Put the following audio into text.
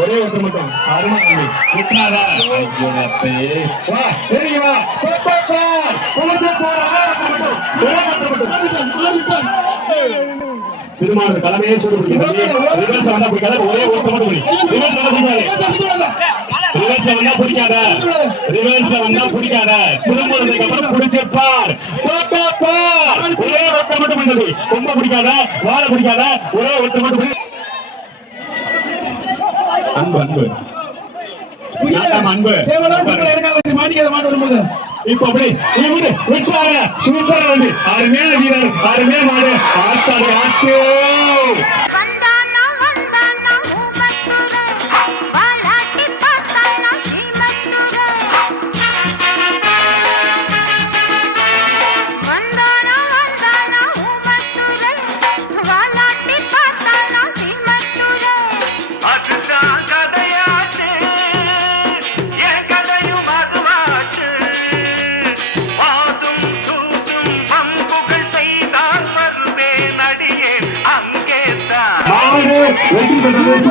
ஒரே ஒருத்தர் மட்டும் அருமை விட்டாரா வா வெளியே வா திருமாவளவன் தலைமையே சொல்லி பிடிக்காத ஒரே ஒருத்தர் மட்டும் வந்தா பிடிக்காத திருமணத்துக்கு அப்புறம் பிடிச்சிருப்பார் ஒரே ஒருத்தர் மட்டும் பண்ணது ரொம்ப பிடிக்காத வாழ பிடிக்காத ஒரே ஒருத்தர் மட்டும் அன்பு அன்பு அன்பு இப்ப அப்படி விட்டாங்க சூப்பர் வந்து அருமையான வீரர் அருமையான மாடு ஆத்தாடி ஆட்டு வெற்றி பெற்றது